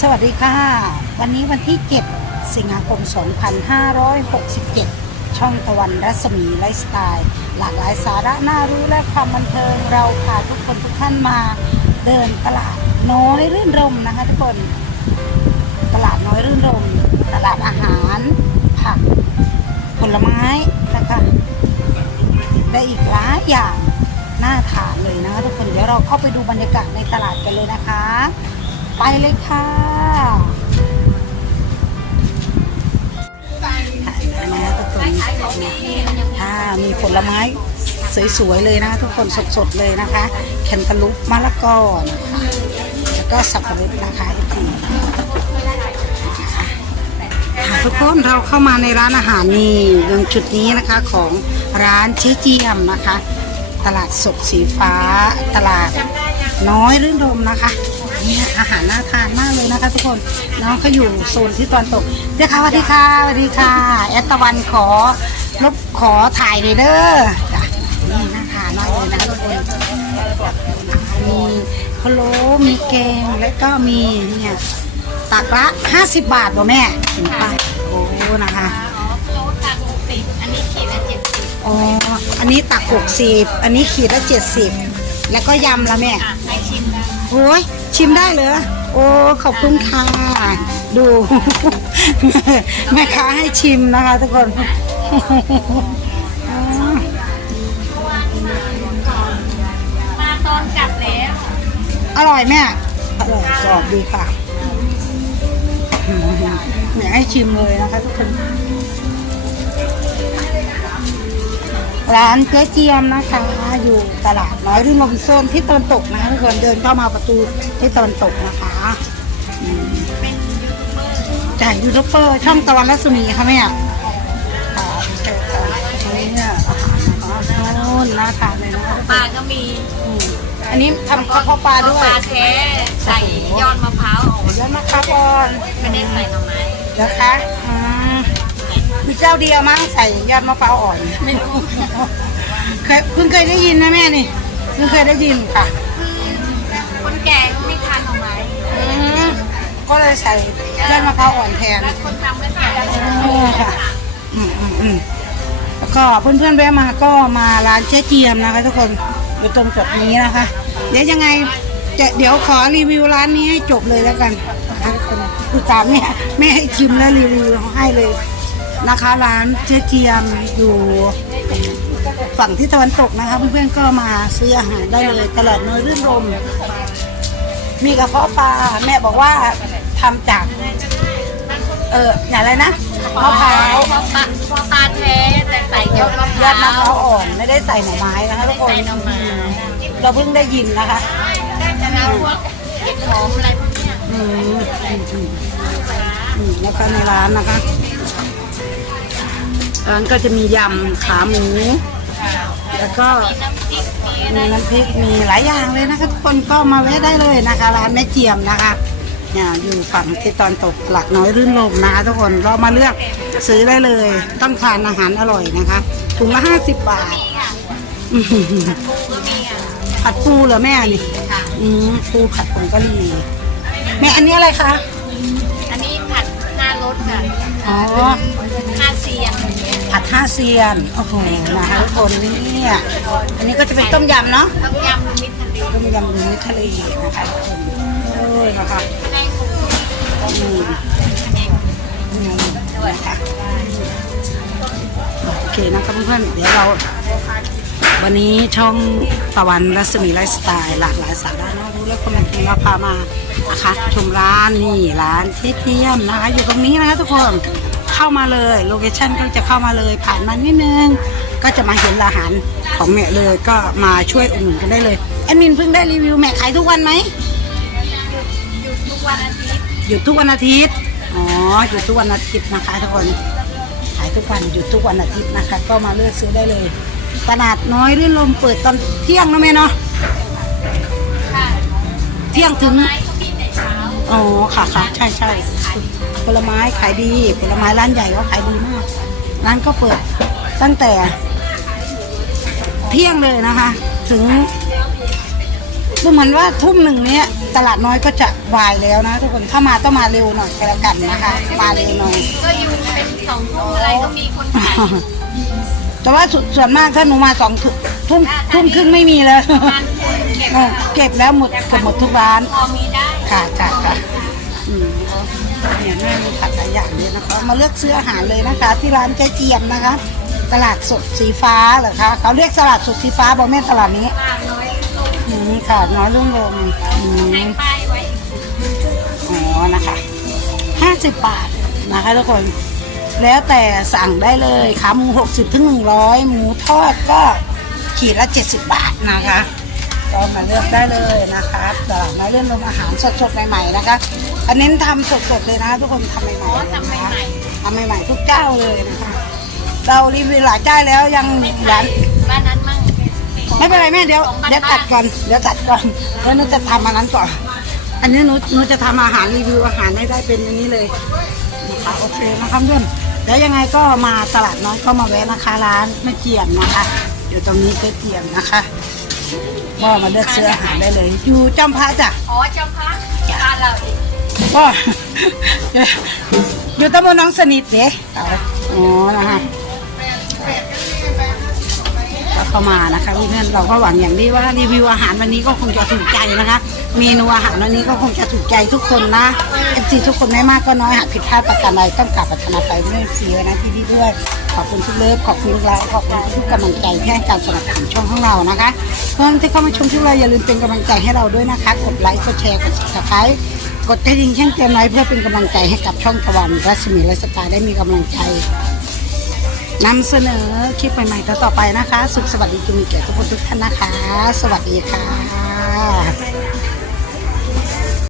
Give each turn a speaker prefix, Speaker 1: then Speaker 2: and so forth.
Speaker 1: สวัสดีค่ะ วันนี้วันที่ 7 สิงหาคม 2567 ช่องตะวันรัศมีไลฟ์สไตล์ หลากหลายสาระน่ารู้และความบันเทิงเราพาทุกคนทุกท่านมาเดินตลาดน้อยรื่นรมนะคะทุกคน ตลาดน้อยรื่นรม ตลาดอาหารผักผลไม้นะคะและอีกหลายอย่างน่าทานเลยนะคะทุกคนเดี๋ยวเราเข้าไปดูบรรยากาศในตลาดกันเลยนะคะ ไปเลยค่ะนะทุกคนค่ะมีผลไม้สวยๆเลยนะคะทุกคนสดๆเลยนะคะ แคนตาลูปมะละกอนะคะแล้วก็สับปะรดนะคะอีกทีค่ะทุกคนเราเข้ามาในร้านอาหารนี่ยังจุดนี้นะคะของร้านเจ๊เจียมนะคะ ตลาดสดสีฟ้า ตลาดน้อยรื่นรมนะคะ เนี่ยอาหารน่าทานมากเลยนะคะทุกคนน้องก็อยู่โซนที่ตอนตกเดี๋ยวค่ะสวัสดีค่ะสวัสดีค่ะแอดตะวันขอรบขอถ่ายหน่อยเด้อจ้ะนี่น่าทานมากเลยนะคะทุกคนมีพะโล้มีแกงแล้วก็มีเนี่ยตักละ50บาทบ่แม่เห็นป่ะโอ้นะคะ
Speaker 2: โลตักหกสิบอันนี้ขีดละเจ็ดสิบ
Speaker 1: อ๋ออันนี้ตักหกสิบอันนี้ขีดละเจ็ดสิบแล้วก็ยำละแม่
Speaker 2: ให้ชิมได้
Speaker 1: โอ้ย ชิมได้เหรอ โอ้ ขอบคุณค่ะ ดู แม่ค้าให้ชิมนะคะทุกคน
Speaker 2: มาตอนกลับแล้ว
Speaker 1: อร่อยแม่ อร่อยกรอบดีค่ะอยากให้ชิมเลยนะคะทุกคน ร้านเจ๊เจียมนะคะอยู่ตลาดน้อยรุ่งลมโซนที่ตะวันตกนะคะทุกคนเดินเข้ามาประตูที่ตะวันตกนะคะอืม
Speaker 2: เป็นยูทูบเบอร์
Speaker 1: จ่ายยูทูบเบอร์ช่องตะวันรัศมีค่ะแม่ค่ะเจอกันนี่เนี่ยอาหารโน่นน่าทานเลยนะคะ
Speaker 2: ปลาก็มี
Speaker 1: อืมอันนี้ทำข้าวเพาะปลาด้วย
Speaker 2: ปลาแท้ใส่ยอดมะพร้าวอ่อน
Speaker 1: เดี๋ยวนะคะก่อน
Speaker 2: ไม่ได้ใส่หน่อไม้
Speaker 1: เดี๋ยวคะ อืมมีเจ้าเดียวมั้งใส่ยอดมะพร้าวอ่อน
Speaker 2: ไม่รู้
Speaker 1: เคยเพิ่งเคยได้ยินนะแม่นี่เพิ่งเคยได้ยินค่ะ
Speaker 2: คนแก่ไม่ทานหน่อไม้
Speaker 1: อืมก็เลยใส่ยอดมะพร้าวอ่อนแทน
Speaker 2: คนทำก็แก่
Speaker 1: โอ้ค่ะอืมอืมอืมแล้วก็เพื่อนๆแวะมาก็มาร้านเจ๊เจียมนะคะ ทุกคนอยู่ตรงจุดนี้นะคะ เดี๋ยวยังไงจะเดี๋ยวขอรีวิวร้านนี้ให้จบเลยแล้วกันนะคะทุกคนคือตามเนี่ยแม่ให้ชิมแล้วรีวิวให้เลย นะคะ ร้านเจ๊เจียมอยู่ฝั่งที่ตะวันตกนะคะ เพื่อนๆก็มาซื้ออาหารได้เลยตลาดน้อยรื่นรม มีกระเพาะปลาแม่บอกว่าทำจาก เอออย่างไรนะมะพร้าว
Speaker 2: ปลาปลาแท้แต่ใส่ยอดมะพ
Speaker 1: ยอ
Speaker 2: ร้า
Speaker 1: ดมะพร้าววอ่อนไม่ได้ใส่หน่อไม้นะคะทุกคน
Speaker 2: ใส่หน่อไม้
Speaker 1: เราเพิ่งได้ยินนะคะ
Speaker 2: จะมีพวกเห็ดหอมอะไรพวกเนี้ย
Speaker 1: อืมอืมอืมอืมแล้วก็ในร้านนะคะ ร้านก็จะมียำขาหมู แล้วก็
Speaker 2: น้ำพริกมี
Speaker 1: มีน้ำพริกมีหลายอย่างเลยนะคะทุกคนก็มาแวะได้เลยนะคะ ร้านแม่เจียมนะคะเนี่ยอยู่ฝั่งที่ตอนตกหลักน้อยรื่นลมนะคะ ทุกคนก็มาเลือกซื้อได้เลย ต้องทานอาหารอร่อยนะคะถุงละห้าสิบบาท
Speaker 2: ค่ะ
Speaker 1: อื้อหือ
Speaker 2: ปูก็มีอะ
Speaker 1: ผัดปูเหรอแม่นี่
Speaker 2: ค่ะ
Speaker 1: อืมปูผัดผงกะหรี่แม่อันนี้อะไรคะ
Speaker 2: อันนี้ผัดหน้ารสค่ะ
Speaker 1: อ๋อ
Speaker 2: ห้าเซียน
Speaker 1: ผัดห้าเซียน โอ้โหนะคะทุกคนเนี่ย อันนี้ก็จะเป็นต้มยำเนาะ
Speaker 2: ต้มยำมิตรทะเล
Speaker 1: ต้มยำเนื้อทะเลนะคะทุกคนเออนะคะ
Speaker 2: แดงปู
Speaker 1: อืมอืมนะคะโอเคนะคะเพื่อนๆเดี๋ยวเรา วันนี้ช่องตะวันรัศมีไลฟ์สไตล์หลากหลายสาระน่ารู้และคนบันเทิงเราพามานะคะชมร้านนี่ร้านเที่เทียมนะคะอยู่ตรงนี้นะคะทุกคน เข้ามาเลยโลเคชั่นก็จะเข้ามาเลยผ่านมานิดนึง ก็จะมาเห็นอาหารของแม่เลยก็มาช่วยอุดหนุนกันได้เลยแอดมินเพิ่งได้รีวิวแม่ขายทุกวันไหม
Speaker 2: หยุดทุกวันอาทิตย์
Speaker 1: หยุดทุกวันอาทิตย์อ๋อหยุดทุกวันอาทิตย์นะคะทุกคนขายทุกวันหยุดทุกวันอาทิตย์นะคะ ก็มาเลือกซื้อได้เลยตลาดน้อยรื่นลมเปิดตอนเที่ยงนะแม่เนาะ
Speaker 2: ค่ะ
Speaker 1: เที่ยงถึง
Speaker 2: ไม้ก็มีแต่เช้า
Speaker 1: อ๋อค่ะค่ะใช่ใช่ ผลไม้ขายดี ผลไม้ร้านใหญ่ก็ขายดีมาก ร้านก็เปิดตั้งแต่ เที่ยงเลยนะคะ ถึงดูเหมือนว่าทุ่มหนึ่งเนี้ยตลาดน้อยก็จะวายแล้วนะ ทุกคนถ้ามาต้องมาเร็วหน่อยก็แล้วกันนะคะ มาเร็วหน่อย
Speaker 2: ก็อยู่เป็นสองทุ่มอะไรก็มีคนขาย
Speaker 1: แต่ว่าส่วนส่วนมากถ้าหนูมาสองทุ่มทุ่มทุ่มครึ่งไม่มีเลย
Speaker 2: งานคนเก็บ
Speaker 1: เออเก็บแล้วหมดเกือบหมดทุกร้าน
Speaker 2: พอมีได้
Speaker 1: ค่ะค่ะค่ะอืม เนี่ยแม่มีผัดหลายอย่างเลยนะคะ มาเลือกซื้ออาหารเลยนะคะ ที่ร้านเจ๊เจียมนะคะ ตลาดสดสีฟ้าเหรอคะเขาเรียกตลาดสดสีฟ้าบอกแม่ตลาดนี้
Speaker 2: น้อยลง
Speaker 1: อืมค่ะน้อยรุ่งลมอืมอ๋อนะคะห้าสิบบาทนะคะทุกคนแล้วแต่สั่งได้เลยขาหมูหกสิบถึงหนึ่งร้อยหมูทอดก็ขีดละเจ็ดสิบบาทนะคะ ก็มาเลือกได้เลยนะคะตลาดน้อยเรื่องรวมอาหารสดๆใหม่ๆนะคะอันเน้นทำสดๆเลยนะทุกคนทำใหม่ๆ
Speaker 2: อ๋อ
Speaker 1: เลย
Speaker 2: ทำ
Speaker 1: นะ
Speaker 2: ให
Speaker 1: คะ
Speaker 2: ม่
Speaker 1: ทำใหม่ๆทุกเจ้าเลยนะคะ เรารีวิวหลายเจ้าแล้วยัง
Speaker 2: ๆ
Speaker 1: ร้าน
Speaker 2: บ้านนั้นมั่ง
Speaker 1: ไม่เป็นไรแม่เดี๋ยว
Speaker 2: ของบ้าน
Speaker 1: เดี๋ยวตัดก่อนเดี๋ยวตัดก่อนแล้วหนูจะทำอันนั้นก่อน อันนี้หนูหนูจะทำอาหารรีวิวอาหารให้ได้เป็นอันนี้เลยนะคะโอเคนะคะเพื่อนแล้วยังไงก็มาตลาดน้อยก็มาแวะนะคะร้านแม่เจียมนะคะ อยู่ตรงนี้เจ๊เจียมนะคะ ก็มาเลือกซื้ออาหารได้เลย อยู่จำพระจ้ะ
Speaker 2: อ๋อเจ้าพักบ้านเราเอง
Speaker 1: ก็อยู่ตำบลหน้องสนิทเด้เอาอ๋อนะคะก็เข้ามานะคะเพื่อนๆเราก็หวังอย่างนี้ว่ารีวิวอาหารวันนี้ก็คงจะถูกใจนะคะ เมนูอาหารวันนี้ก็คงจะถูกใจทุกคนนะเอฟซีทุกคนไม่มากก็น้อยหากผิดพลาดประการใดต้องกลับปัฒนาไปเรื่องเสีนะพี่พี่ๆด้วยขอบคุณทุกเลิฟขอบคุณทุกไลค์ขอบคุณทุกกำลังใจที่ให้การสนับสนุนช่องของเรานะคะเพื่อนที่เข้ามาชมที่เราอย่าลืมเป็นกำลังใจให้เราด้วยนะคะ กดไลค์กดแชร์กด subscribe กดกระดิ่งแจ้งเตือนไว้เพื่อเป็นกำลังใจให้กับช่องตะวันรัศมีและสตาร์ได้มีกำลังใจนำเสนอคลิปใหม่ๆต่อไปนะคะ สุขสวัสดีจุมีแก่ทุกคนทุกท่านนะคะ สวัสดีค่ะ